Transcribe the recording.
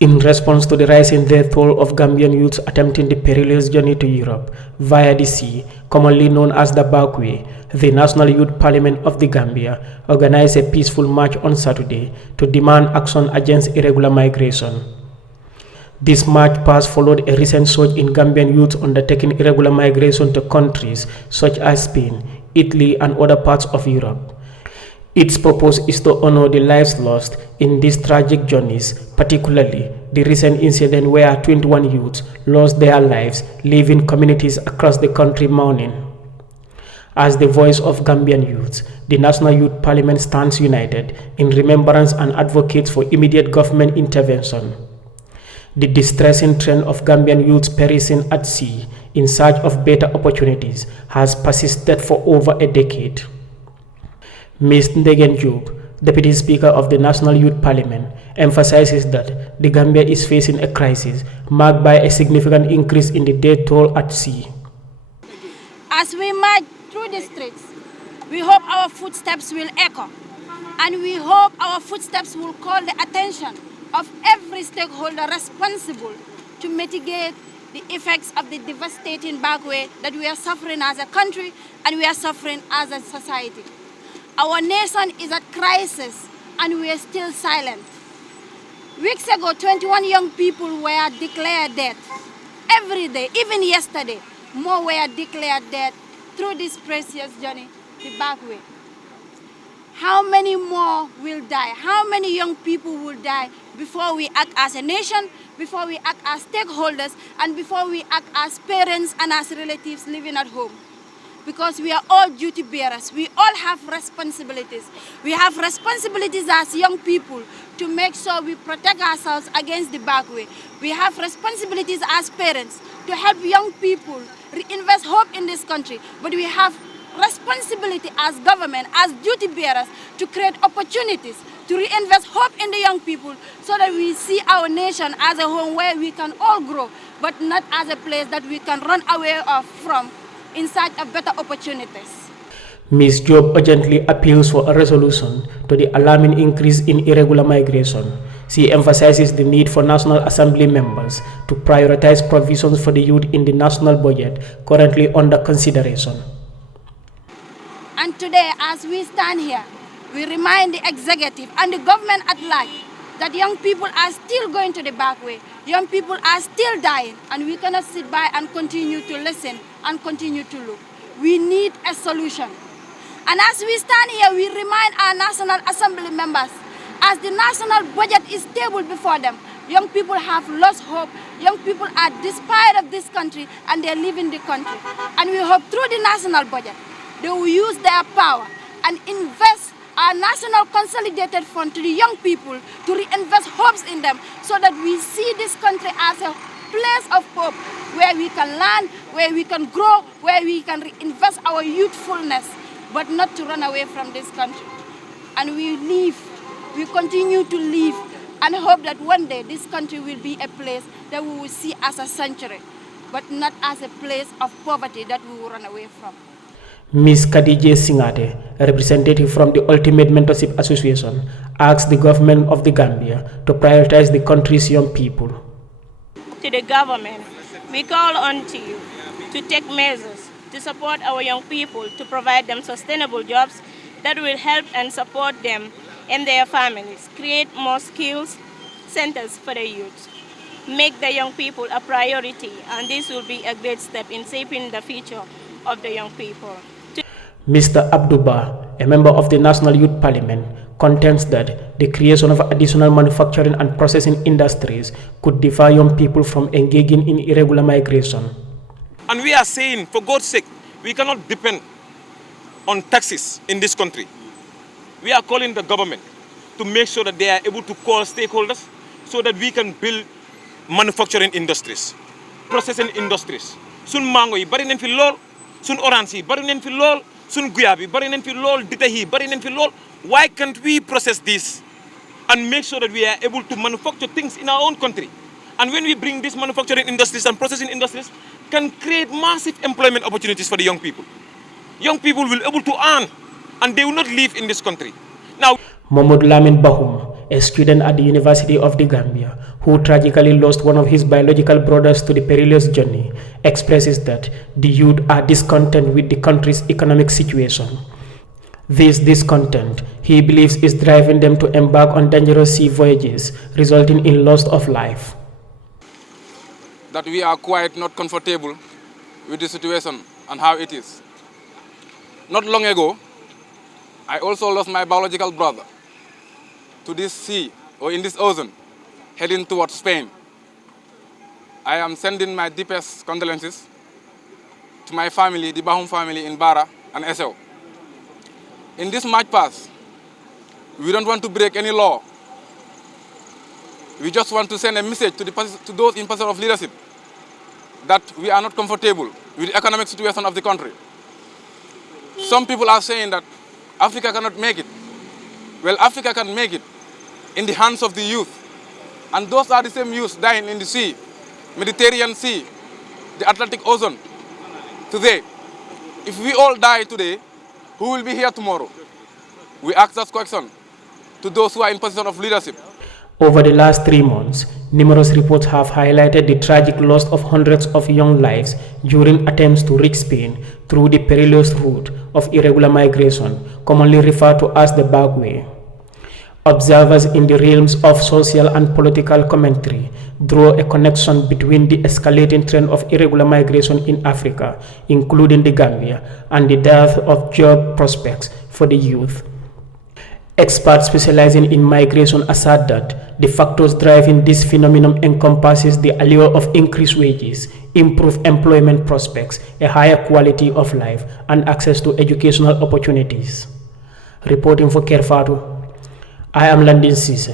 In response to the rising death toll of Gambian youths attempting the perilous journey to Europe via the sea, commonly known as the Backway, the National Youth Parliament of the Gambia organized a peaceful march on Saturday to demand action against irregular migration. This march past followed a recent surge in Gambian youths undertaking irregular migration to countries such as Spain, Italy, and other parts of Europe. Its purpose is to honor the lives lost in these tragic journeys, particularly the recent incident where 21 youths lost their lives, leaving communities across the country mourning. As the voice of Gambian youths, the National Youth Parliament stands united in remembrance and advocates for immediate government intervention. The distressing trend of Gambian youths perishing at sea in search of better opportunities has persisted for over a decade. Ms. Ndegen Job, Deputy Speaker of the National Youth Parliament, emphasizes that the Gambia is facing a crisis marked by a significant increase in the death toll at sea. As we march through the streets, we hope our footsteps will echo, and we hope our footsteps will call the attention of every stakeholder responsible to mitigate the effects of the devastating backway that we are suffering as a country and we are suffering as a society. Our nation is at crisis and we are still silent. Weeks ago, 21 young people were declared dead. Every day, even yesterday, more were declared dead through this precious journey, the backway. How many more will die? How many young people will die before we act as a nation, before we act as stakeholders, and before we act as parents and as relatives living at home? Because we are all duty bearers. We all have responsibilities. We have responsibilities as young people to make sure we protect ourselves against the backway. We have responsibilities as parents to help young people reinvest hope in this country. But we have responsibility as government, as duty bearers, to create opportunities to reinvest hope in the young people so that we see our nation as a home where we can all grow, but not as a place that we can run away from in search of better opportunities. Ms. Job urgently appeals for a resolution to the alarming increase in irregular migration. She emphasizes the need for National Assembly members to prioritize provisions for the youth in the national budget currently under consideration. And today, as we stand here, we remind the executive and the government at large that young people are still going to the backway. Young people are still dying, and we cannot sit by and continue to listen and continue to look. We need a solution. And as we stand here, we remind our National Assembly members, as the national budget is stable before them, young people have lost hope. Young people are despised of this country, and they're leaving the country. And we hope through the national budget, they will use their power and invest our national consolidated fund to the young people to reinvest hopes in them so that we see this country as a place of hope where we can learn, where we can grow, where we can reinvest our youthfulness, but not to run away from this country. And we continue to live and hope that one day this country will be a place that we will see as a sanctuary, but not as a place of poverty that we will run away from. Ms. Khadija Singate, a representative from the Ultimate Mentorship Association, asked the government of the Gambia to prioritize the country's young people. To the government, we call on to you to take measures to support our young people, to provide them sustainable jobs that will help and support them and their families, create more skills centers for the youth, make the young people a priority, and this will be a great step in shaping the future of the young people. Mr. Abduba, a member of the National Youth Parliament, contends that the creation of additional manufacturing and processing industries could deter young people from engaging in irregular migration. And we are saying, for God's sake, we cannot depend on taxes in this country. We are calling the government to make sure that they are able to call stakeholders so that we can build manufacturing industries, processing industries. Sun mango yi bari nañ fi lool, sun orange yi bari nañ fi lool, sun guyaab yi bari nañ fi lool, dita yi bari nañ fi lool. Why can't we process this and make sure that we are able to manufacture things in our own country? And when we bring these manufacturing industries and processing industries, can create massive employment opportunities for the young people. Young people will be able to earn and they will not live in this country. Now, Mahmoud Lamin Bahum, a student at the University of the Gambia, who tragically lost one of his biological brothers to the perilous journey, expresses that the youth are discontent with the country's economic situation. This discontent, he believes, is driving them to embark on dangerous sea voyages, resulting in loss of life. That we are quite not comfortable with the situation and how it is. Not long ago, I also lost my biological brother to this sea, or in this ocean, heading towards Spain. I am sending my deepest condolences to my family, the Bahum family in Bara and Esau. In this March pass, we don't want to break any law. We just want to send a message to those in position of leadership that we are not comfortable with the economic situation of the country. Some people are saying that Africa cannot make it. Well, Africa can make it in the hands of the youth. And those are the same youths dying in the sea, Mediterranean Sea, the Atlantic Ocean. Today, if we all die today, who will be here tomorrow? We ask that question to those who are in position of leadership. Over the last 3 months, numerous reports have highlighted the tragic loss of hundreds of young lives during attempts to reach Spain through the perilous route of irregular migration, commonly referred to as the back way. Observers in the realms of social and political commentary draw a connection between the escalating trend of irregular migration in Africa, including the Gambia, and the dearth of job prospects for the youth. Experts specializing in migration assert that the factors driving this phenomenon encompasses the allure of increased wages, improved employment prospects, a higher quality of life, and access to educational opportunities. Reporting for Kerfatu, I am Landin Sise.